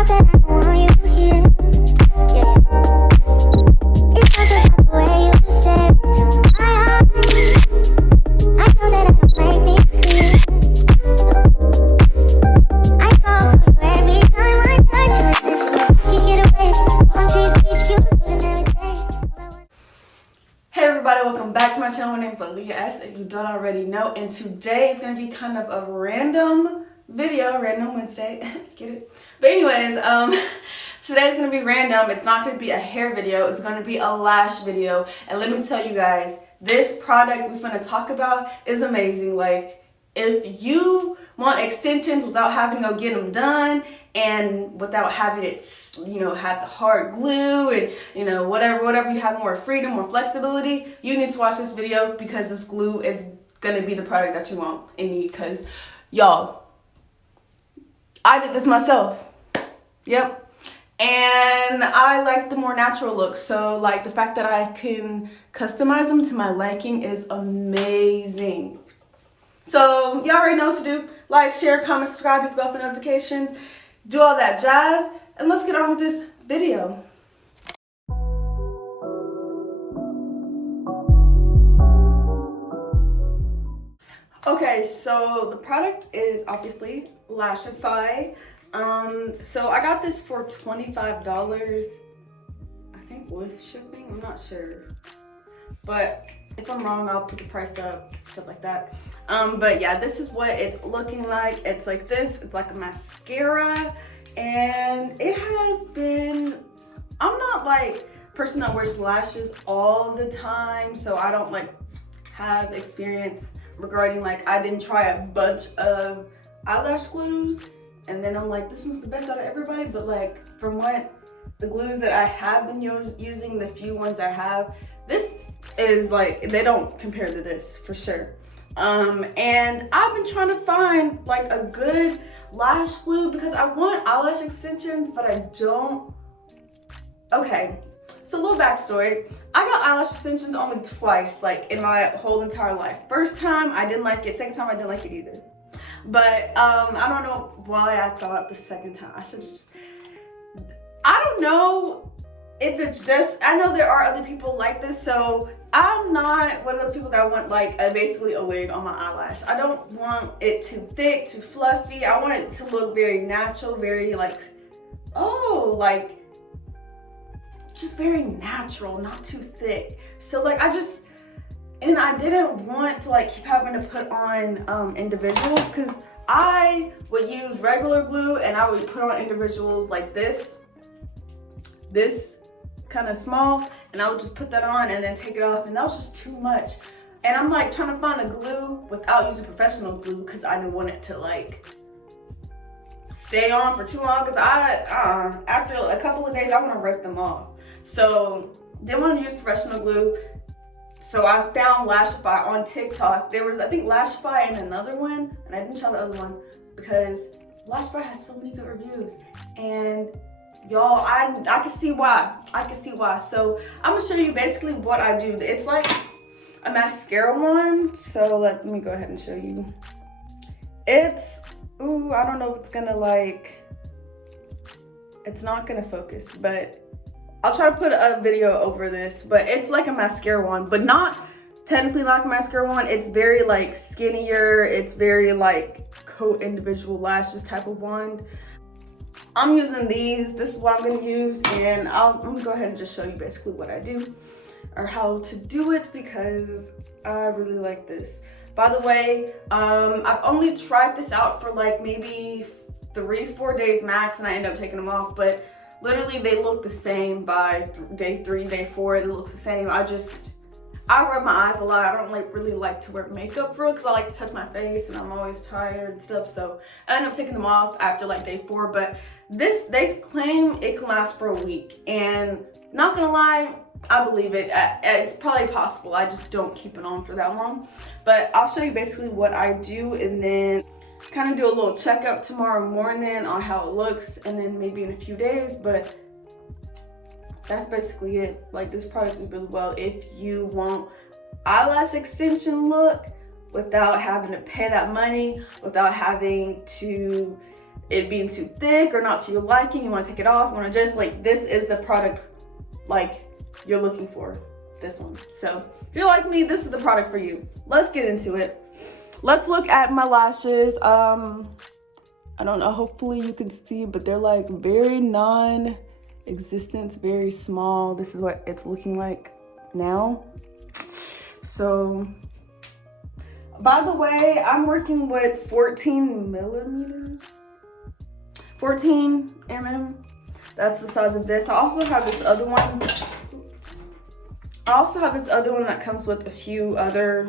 out that I don't want you here. Yeah. It's something about the way you stare into my eyes. I know that I don't make things clear. I fall for you every time I try to resist you. You get away, palm trees, beach views, and everything. Hey everybody, welcome back to my channel. My name is Aliyah, if you don't already know, and today is going to be kind of a random video, random Wednesday, get it? But anyways, today's going to be random. It's not going to be a hair video, it's going to be a lash video. And let me tell you guys, this product we're going to talk about is amazing. Like, if you want extensions without having to go get them done, and without having it, have the hard glue and, whatever, you have more freedom, more flexibility, you need to watch this video because this glue is going to be the product that you want and need. Because, y'all, I did this myself. Yep. And I like the more natural look. So, like, the fact that I can customize them to my liking is amazing. So, y'all already know what to do. Like, share, comment, subscribe, hit the bell for notifications. Do all that jazz, and let's get on with this video. Okay, so the product is obviously Lashify. So I got this for $25, I think with shipping, I'm not sure. But if I'm wrong, I'll put the price up, stuff like that. But yeah, this is what it's looking like. It's like this, it's like a mascara, and it has been, I'm not like a person that wears lashes all the time, so I don't like have experience regarding, like, I didn't try a bunch of eyelash glues, and then I'm like, this one's the best out of everybody, but like, from what the glues that I have been using, the few ones I have, this is like, they don't compare to this for sure. And I've been trying to find like a good lash glue because I want eyelash extensions, but I don't. Okay, so a little backstory. I got eyelash extensions only twice, like in my whole entire life. First time I didn't like it, second time I didn't like it either. But I don't know why I thought the second time I should just, I don't know if it's just, I know there are other people like this, so I'm not one of those people that want like basically a wig on my eyelash. I don't want it too thick, too fluffy. I want it to look very natural, very like, just very natural, not too thick. So like I didn't want to like keep having to put on individuals, because I would use regular glue and I would put on individuals like this kind of small, and I would just put that on and then take it off, and that was just too much. And I'm like trying to find a glue without using professional glue because I didn't want it to like stay on for too long, because after a couple of days I want to rip them off. So didn't want to use professional glue, so I found Lashify on TikTok. There was, I think, Lashify and another one, and I didn't try the other one because Lashify has so many good reviews, and y'all, I can see why. So I'm gonna show you basically what I do. It's like a mascara one. So let me go ahead and show you. It's, I don't know if it's gonna like, it's not gonna focus, but I'll try to put a video over this. But it's like a mascara one, but not technically like a mascara one. It's very like skinnier. It's very like coat individual lashes type of wand. I'm using these. This is what I'm going to use, and I'm going to go ahead and just show you basically what I do or how to do it, because I really like this. By the way, I've only tried this out for like maybe 3-4 days max, and I end up taking them off, but literally they look the same by day 3, day 4. It looks the same. I rub my eyes a lot. I don't really like to wear makeup for it because I like to touch my face and I'm always tired and stuff. So I end up taking them off after like day 4. But they claim it can last for a week, and not gonna lie, I believe it. It's probably possible. I just don't keep it on for that long. But I'll show you basically what I do, and then kind of do a little checkup tomorrow morning on how it looks, and then maybe in a few days. But that's basically it. Like, this product is really well if you want eyelash extension look without having to pay that money, without having to it being too thick or not to your liking, you want to take it off, you want to just like, this is the product like you're looking for, this one. So if you're like me, this is the product for you. Let's get into it. Let's look at my lashes. I don't know, hopefully you can see, but they're like very non-existent, very small. This is what it's looking like now. So, by the way, I'm working with 14 mm. That's the size of this. I also have this other one. That comes with a few other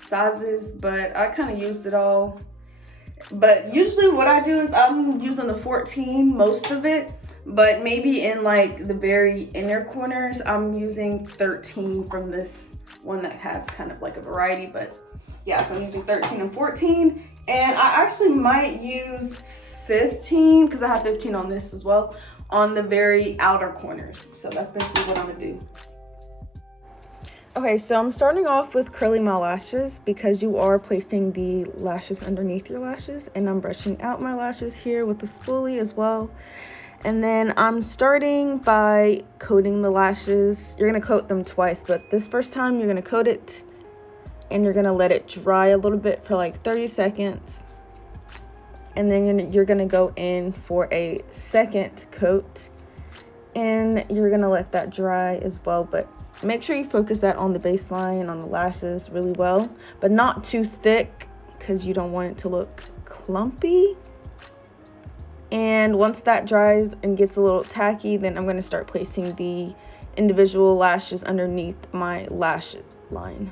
sizes, but I kind of used it all. But usually what I do is I'm using the 14 most of it, but maybe in like the very inner corners, I'm using 13 from this one that has kind of like a variety. But yeah, so I'm using 13 and 14, and I actually might use 15 because I have 15 on this as well on the very outer corners. So that's basically what I'm gonna do. Okay, so I'm starting off with curling my lashes because you are placing the lashes underneath your lashes, and I'm brushing out my lashes here with the spoolie as well. And then I'm starting by coating the lashes. You're gonna coat them twice, but this first time you're gonna coat it and you're gonna let it dry a little bit for like 30 seconds. And then you're gonna go in for a second coat and you're gonna let that dry as well, but make sure you focus that on the baseline, on the lashes really well, but not too thick because you don't want it to look clumpy. And once that dries and gets a little tacky, then I'm going to start placing the individual lashes underneath my lash line.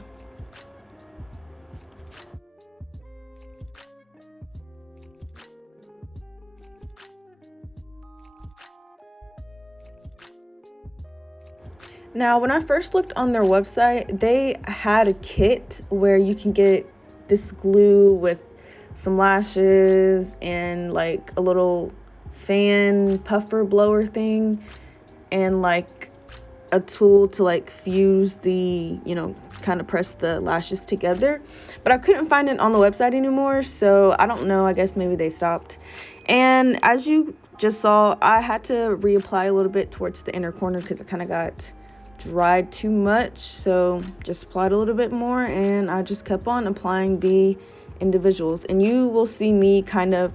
Now, when I first looked on their website, they had a kit where you can get this glue with some lashes and like a little fan puffer blower thing and like a tool to like fuse the, you know, kind of press the lashes together. But I couldn't find it on the website anymore, so I don't know, I guess maybe they stopped. And as you just saw, I had to reapply a little bit towards the inner corner because it kind of got dried too much, so just applied a little bit more, and I just kept on applying the individuals. And you will see me kind of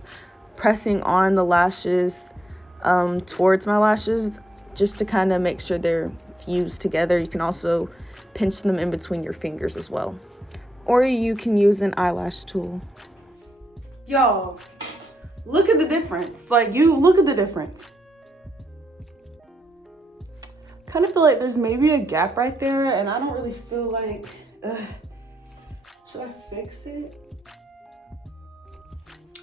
pressing on the lashes towards my lashes just to kind of make sure they're fused together. You can also pinch them in between your fingers as well, or you can use an eyelash tool. Y'all, look at the difference. Like, you look at the difference. Kind of feel like there's maybe a gap right there, and I don't really feel like, should I fix it?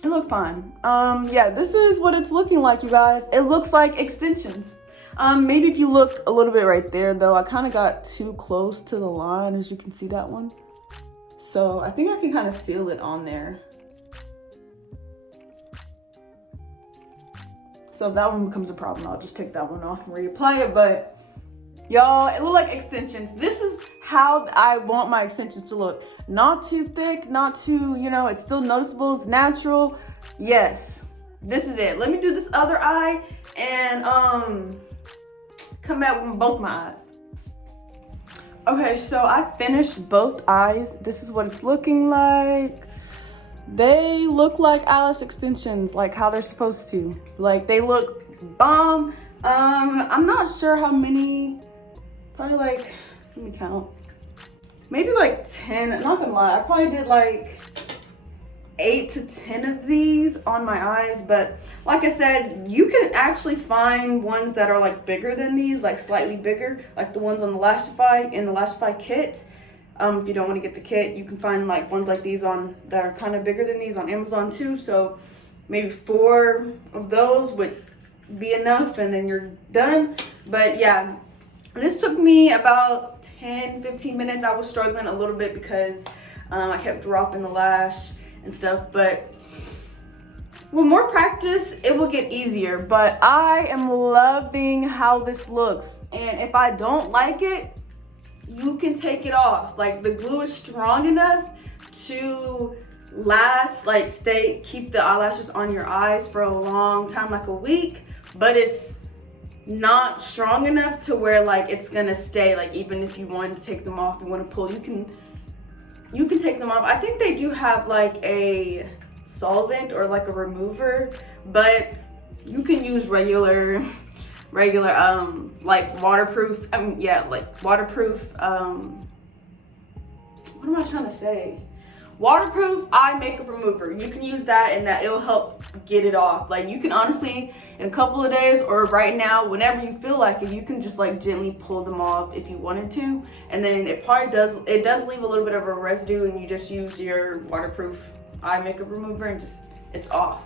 It looked fine. Yeah, this is what it's looking like, you guys. It looks like extensions. Maybe if you look a little bit right there though, I kind of got too close to the line, as you can see that one. So I think I can kind of feel it on there. So if that one becomes a problem, I'll just take that one off and reapply it. But y'all, it look like extensions. This is how I want my extensions to look. Not too thick, not too, you know, it's still noticeable, it's natural. Yes, this is it. Let me do this other eye and come back with both my eyes. Okay, so I finished both eyes. This is what it's looking like. They look like eyelash extensions, like how they're supposed to. Like, they look bomb. I'm not sure how many, probably like, let me count. Maybe like 10, I'm not gonna lie, I probably did like 8 to 10 of these on my eyes. But like I said, you can actually find ones that are like bigger than these, like slightly bigger, like the ones on the Lashify, in the Lashify kit. If you don't want to get the kit, you can find like ones like these on that are kind of bigger than these on Amazon too. So maybe 4 of those would be enough, and then you're done. But yeah, this took me about 10-15 minutes. I was struggling a little bit because I kept dropping the lash and stuff, but with more practice it will get easier. But I am loving how this looks, and if I don't like it, you can take it off. Like, the glue is strong enough to last, like keep the eyelashes on your eyes for a long time, like a week, but it's not strong enough to where like it's gonna stay. Like even if you wanted to take them off, you want to pull, you can take them off. I think they do have like a solvent or like a remover, but you can use regular like waterproof, waterproof, what am I trying to say? Waterproof eye makeup remover. You can use that and that it'll help get it off. Like you can honestly, in a couple of days or right now, whenever you feel like it, you can just like gently pull them off if you wanted to. And then it does leave a little bit of a residue, and you just use your waterproof eye makeup remover and just, it's off.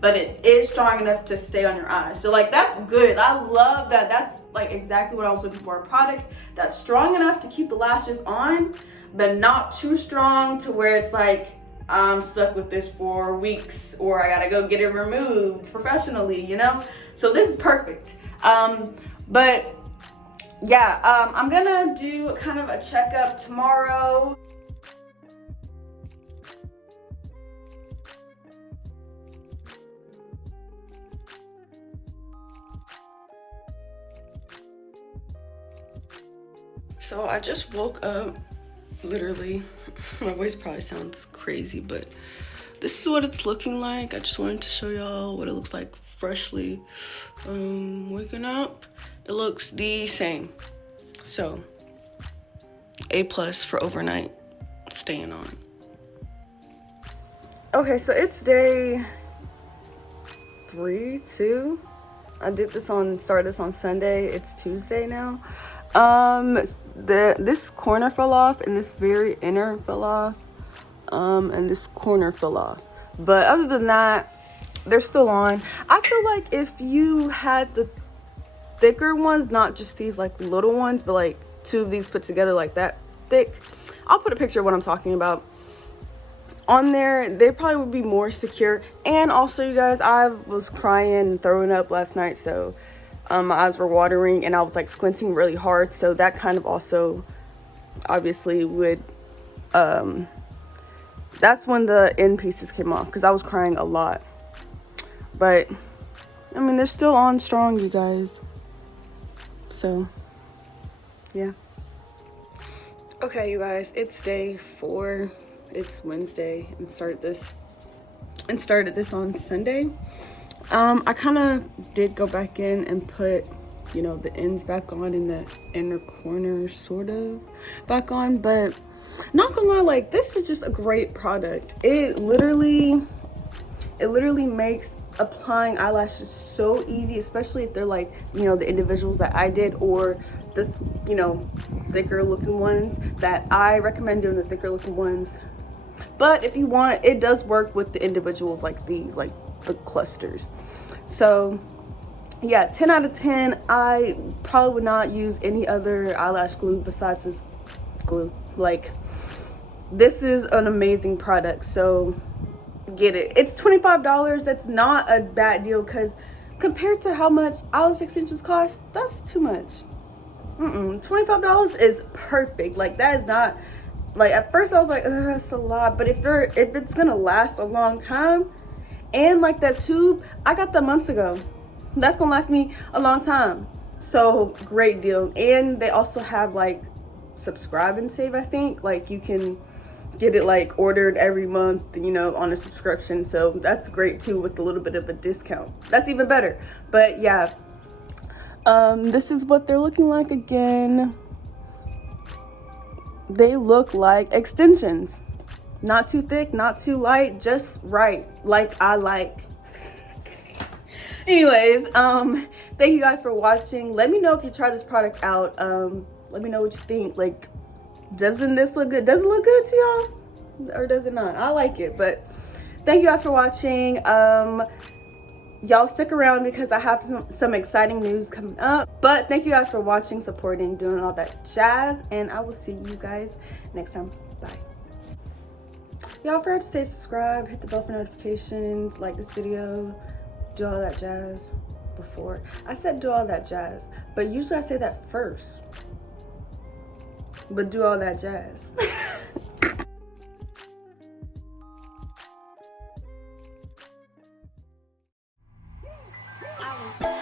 But it is strong enough to stay on your eyes. So like that's good. I love that. That's like exactly what I was looking for. A product that's strong enough to keep the lashes on, but not too strong to where it's like I'm stuck with this for weeks or I gotta go get it removed professionally, you know? So this is perfect. But yeah, I'm gonna do kind of a checkup tomorrow. So I just woke up, literally. My voice probably sounds crazy, but this is what it's looking like. I just wanted to show y'all what it looks like freshly waking up. It looks the same. So A+ for overnight staying on. Okay, so it's day 3, 2. I started this on Sunday. It's Tuesday now. This corner fell off and this very inner fell off, and this corner fell off, but other than that they're still on. I feel like if you had the thicker ones, not just these like little ones, but like 2 of these put together like that thick, I'll put a picture of what I'm talking about on there, they probably would be more secure. And also, you guys, I was crying and throwing up last night, so my eyes were watering and I was like squinting really hard, so that kind of also obviously would that's when the end pieces came off, because I was crying a lot. But I mean, they're still on strong, you guys, so yeah. Okay, you guys, it's day 4. It's Wednesday, and started this on Sunday. I kind of did go back in and put, you know, the ends back on and the inner corner sort of back on, but not gonna lie, like, this is just a great product. It literally makes applying eyelashes so easy, especially if they're like, you know, the individuals that I did, or the, you know, thicker looking ones. That I recommend doing the thicker looking ones. But if you want, it does work with the individuals like these, like the clusters. So yeah, 10 out of 10. I probably would not use any other eyelash glue besides this glue. Like, this is an amazing product, so get it. It's $25. That's not a bad deal, because compared to how much eyelash extensions cost, that's too much. $25 is perfect. Like, that is not, like, at first I was like, that's a lot, but if it's gonna last a long time, and like that tube, I got that months ago, that's gonna last me a long time. So great deal. And they also have like subscribe and save, I think. Like, you can get it like ordered every month, you know, on a subscription, so that's great too, with a little bit of a discount. That's even better. But yeah, this is what they're looking like again. They look like extensions. Not too thick, not too light, just right, like I like. Anyways, thank you guys for watching. Let me know if you try this product out. Let me know what you think. Like, doesn't this look good? Does it look good to y'all, or does it not? I like it. But thank you guys for watching. Y'all stick around, because I have some exciting news coming up. But thank you guys for watching, supporting, doing all that jazz, and I will see you guys next time. Bye. Y'all forgot to stay subscribed, hit the bell for notifications, like this video, do all that jazz. Before I said do all that jazz, but usually I say that first. But do all that jazz. is good.